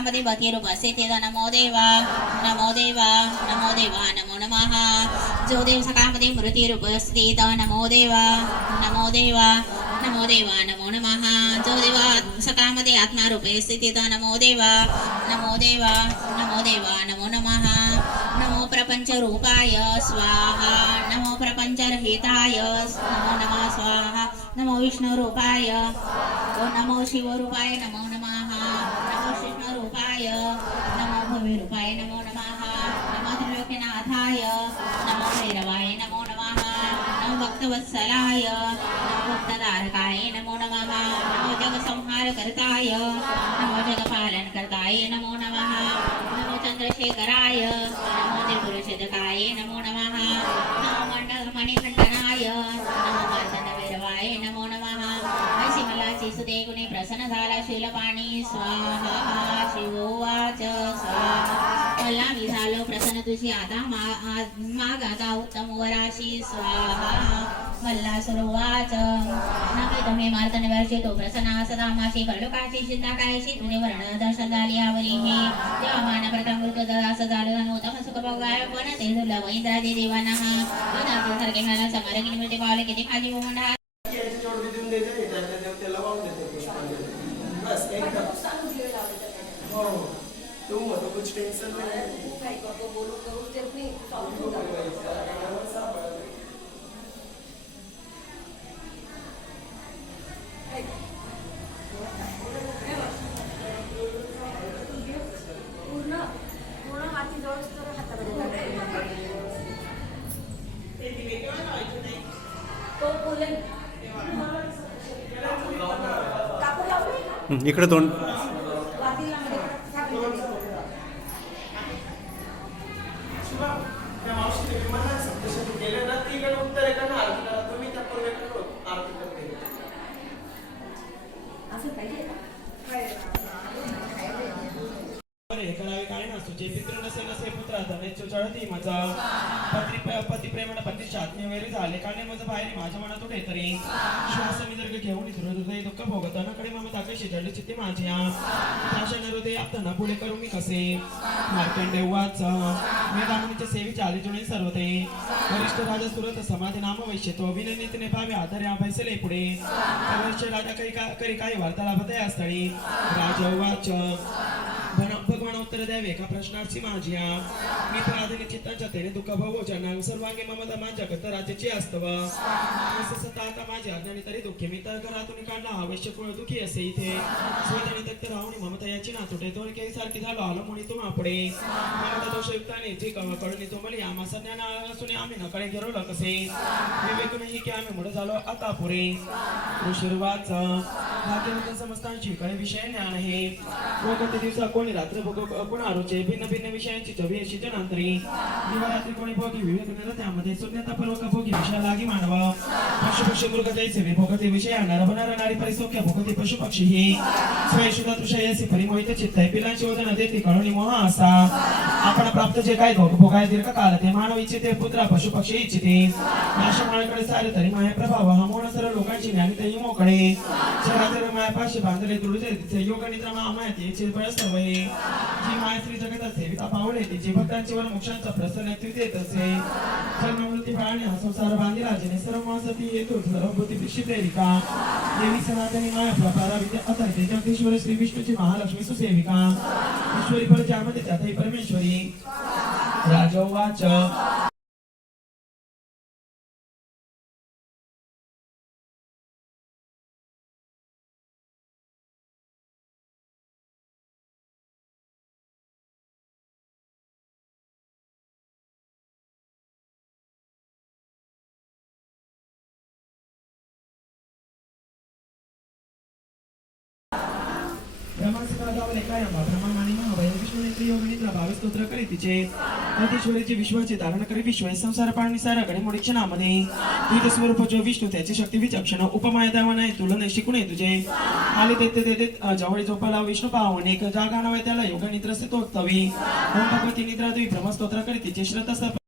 सकामध्ये भक्ती रूप असते ते नमो देवा नमो देवा नमो देवा नमो नमः जो देव सकामध्ये मूर्ती रूप असते नमो देवा नमो देवा नमो देवा नमो नमः जो देवा सकामध्ये आत्मा रूप स्थित नमो देवा नमो देवा नमो देवा नमो नमः नमो प्रपंच रूपाय स्वाहा नमो प्रपंच रहिताय नमो नमः स्वाहा नमो विष्णु रूपाय नमो शिव रूपाय नमो नमः नमो कृष्ण रूपाय नमो भव्य रूपाय नमो नमः नमो त्रिलोक्यनाथाय नमो भैरवाय नमो नमः नमो भक्तवत्सलाय नमो भक्तधारकाय नमो नमः नमो जगसंहार करताय नमो जगपालन करताय नमो नमः नमो चंद्रशेखराय नमो त्रिपुरछेदकाय नमो नमः नमो मणिकंठनाय नमो मार्तंडभैरवाय नमो नमः अशी मलाची सुदे गुणे प्रसन्न झाला शिलपाणी स्वाहा शिवोवाच स्वाहा मला मी झालो प्रसन्न तुझी आता माग आता उत्तम वराशी स्वाहा मल्ला सुरुवाच नमे तमे मार्तंडभैरचे तो प्रसन्न सदा माशी कर्णकाची चिंता कायशी तुझे वर्ण दर्शन झाली आवरी हे देवा मान प्रथम मृत असं झालं उत्तम सुख भोगाय पण ते दुर्लभ इंद्रादी देवांना सारखे मला समारकी निमित्त पावले किती खाली होऊन बस हो तो कुछ टेंशन नहीं पूर्ण हाती जवळ हातामध्ये तो बोलेल इकडे तोंड पती प्रेमण पतीच्या आत्मीय वैरी झाले काने माझं बाहेर माझ्या मनात उठे तरी श्वास मी जर घेऊन हृदय दुःख भोगताना कडे ममता कशी जडली चित्ती माझ्या भाषण हृदय आपताना पुढे करू मी कसे मार्कंडे वाच मी दामणीच्या सेवेचे आले जुने सर्व ते वरिष्ठ राजा सुरत समाधी नाम वैश्यतो विननीतीने पावे आधारे अभयसले पुढे वरिष्ठ राजा करी काही वार्तालाभ त्या स्थळी राजा वाच भगवान उत्तर द्यावे का प्रश्नाची माझ्या मी प्राधान्य चित्तांच्या तेने दुःख भोगोच्या सर्वांगी ममता माझ्या गत राज्याची असतव सतत आता माझ्या अज्ञानी तरी दुःखी मी तर घरातून काढला आवश्यक दुःखी असे इथे स्वतःने तक्त राहून ममता याची ना तुटे दोन केळी सारखी झालो आलो मुनी तुम पुढे ममता दोषयुक्ताने जे कळून तो मला आम्हा सज्ञान असून आम्ही नकडे घेरवलं कसे विवेक नाही की आम्ही मोठं झालो आता पुरे ऋषिर्वाच भाग्यवंत समस्तांची काही विषय ज्ञान आहे वगत दिवसा कोणी रात्र कोण आरोचे भिन्न भिन्न विषयांची चवी अशी जनांतरी दिवारात्री कोणी भोगी विवेक न त्यामध्ये शून्यता पूर्वक भोगी विषय लागी मानव पशु पक्षी मृग जैसे विभोगते विषय नरभनार नारी परिसौख्य भोगते पशु पक्षी ही स्वयंशुद्धात विषयासी परिमोहित चित्त पिलांची ओदन देते कळूनी मोह असा आपण प्राप्त जे काय भोगाय दीर्घकाल ते मानव इच्छिते पुत्र पशु पक्षी इच्छिते नाशमाळकडे सारे तरी माया प्रभाव हा मोह सर्व लोकांची ज्ञानी तरी मोकळे जगातील मायापाशी बांधले तुळजे योग निद्रा माया तिचे बळ सर्व हे जी माया श्री जगत असे विता पावले तिची भक्तांची वर मोक्षांचा प्रसन्न देत असे जन्ममृत्यू पाळणे हा संसार बांधिला जिने सर्व मासती येतो सर्व बुद्धी विषित रेरिका देवी सनातनी माया प्रभारा विद्या अथर्ते जगदीश्वर श्री विष्णूची महालक्ष्मी सुसेविका ईश्वरी फळ ज्यामध्ये त्यातही परमेश्वरी राजोवाच स्तोत्र विश्वाचे धारण करी विश्व संसार पाणी साराकडे मोडीक्षणामध्ये स्वरूप जो विष्णू त्याची शक्ती विचक्षण उपमाया देवा नाही तुला नाही शिकून तुझे आले ते जवळ झोपाला विष्णू पाहून एक जागा नव्हे त्याला योग निद्रा तोक्तवी ओम भगवती निद्रा देवी ब्रह्मस्तोत्र करी तिचे श्रद्धा